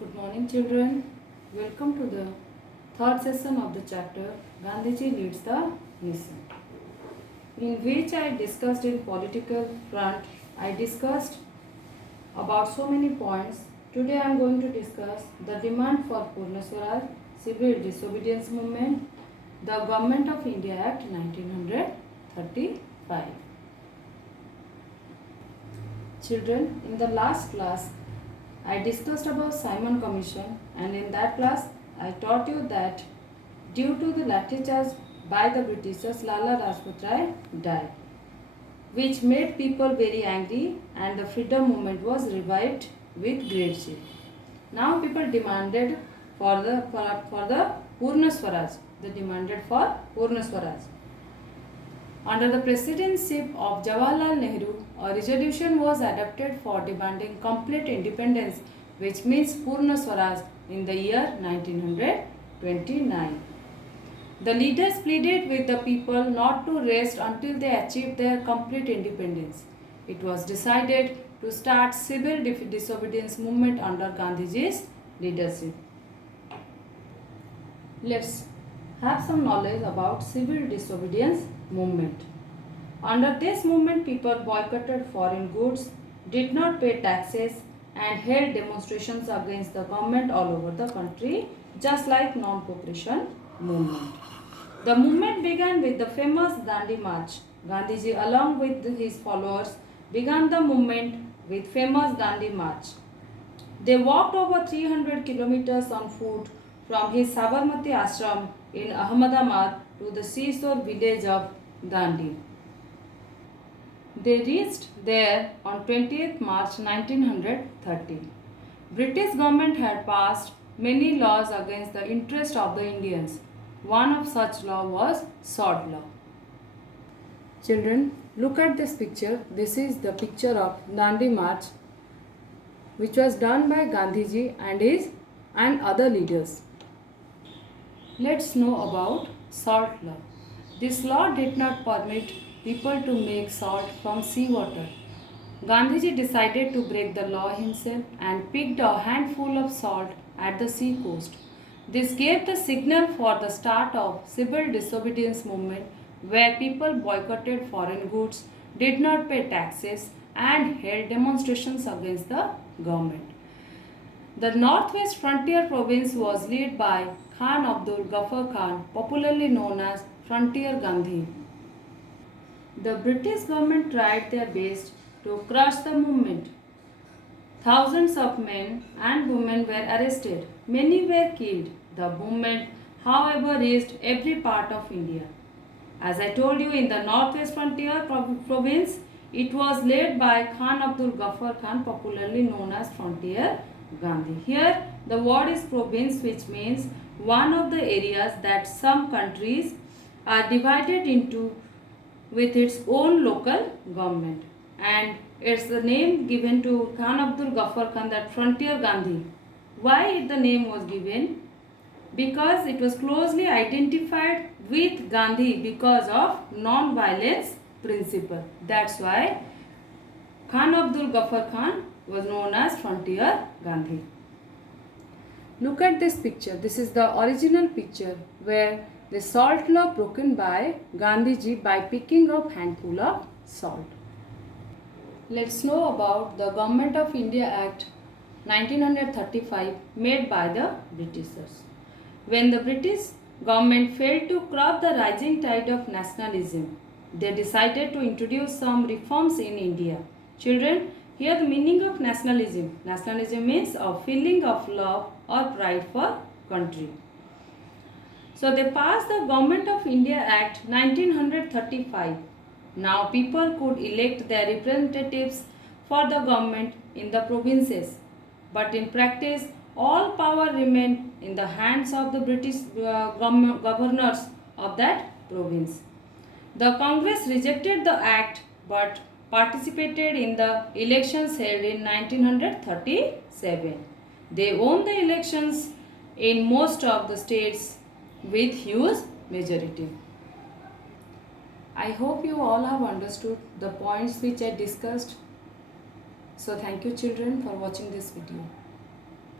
Good morning, children. Welcome to the third session of the chapter Gandhiji Leads the Nation, in which I discussed in political front. I discussed about so many points. Today I am going to discuss the demand for Purna Swaraj, civil disobedience movement, the Government of India Act 1935. Children, in the last class, I discussed about Simon Commission, and in that class I taught you that due to the lathi charge by the Britishers, Lala Rajput Rai died, which made people very angry, and the freedom movement was revived with great zeal. Now people demanded for the Purna Swaraj. They demanded for Purna Swaraj. Under the presidency of Jawaharlal Nehru, a resolution was adopted for demanding complete independence, which means Purna Swaraj, in the year 1929. The leaders pleaded with the people not to rest until they achieved their complete independence. It was decided to start civil disobedience movement under Gandhiji's leadership. Let's have some knowledge about civil disobedience movement. Under this movement, people boycotted foreign goods, did not pay taxes, and held demonstrations against the government all over the country, just like non-cooperation movement. The movement began with the famous Dandi March. Gandhiji, along with his followers, began the movement with famous Dandi March. They walked over 300 kilometers on foot from his Sabarmati ashram in Ahmedabad to the seashore village of Dandi. They reached there on 20th March 1930. British government had passed many laws against the interest of the Indians. One of such law was Salt Law. Children, look at this picture. This is the picture of Dandi March, which was done by Gandhiji and other leaders. Let's know about Salt Law. This law did not permit people to make salt from seawater. Gandhiji decided to break the law himself and picked a handful of salt at the sea coast. This gave the signal for the start of civil disobedience movement, where people boycotted foreign goods, did not pay taxes, and held demonstrations against the government. The northwest frontier province was led by Khan Abdul Ghaffar Khan, popularly known as Frontier Gandhi. The British government tried their best to crush the movement. Thousands of men and women were arrested. Many were killed. The movement, however, reached every part of India. As I told you, in the northwest frontier province, it was led by Khan Abdul Ghaffar Khan, popularly known as Frontier Gandhi. Here, the word is province, which means one of the areas that some countries are divided into with its own local government, and it's the name given to Khan Abdul Ghaffar Khan, that Frontier Gandhi. Why the name was given? Because it was closely identified with Gandhi because of non-violence principle. That's why Khan Abdul Ghaffar Khan was known as Frontier Gandhi. Look at this picture. This is the original picture where the salt law broken by Gandhiji by picking up handful of salt. Let's know about the Government of India Act 1935 made by the Britishers. When the British government failed to curb the rising tide of nationalism, they decided to introduce some reforms in India. Children, here the meaning of nationalism. Nationalism means a feeling of love or pride for country. So they passed the Government of India Act 1935. Now people could elect their representatives for the government in the provinces. But in practice, all power remained in the hands of the British governors of that province. The Congress rejected the act but participated in the elections held in 1937. They won the elections in most of the states with huge majority. I hope you all have understood the points which I discussed. So thank you children for watching this video.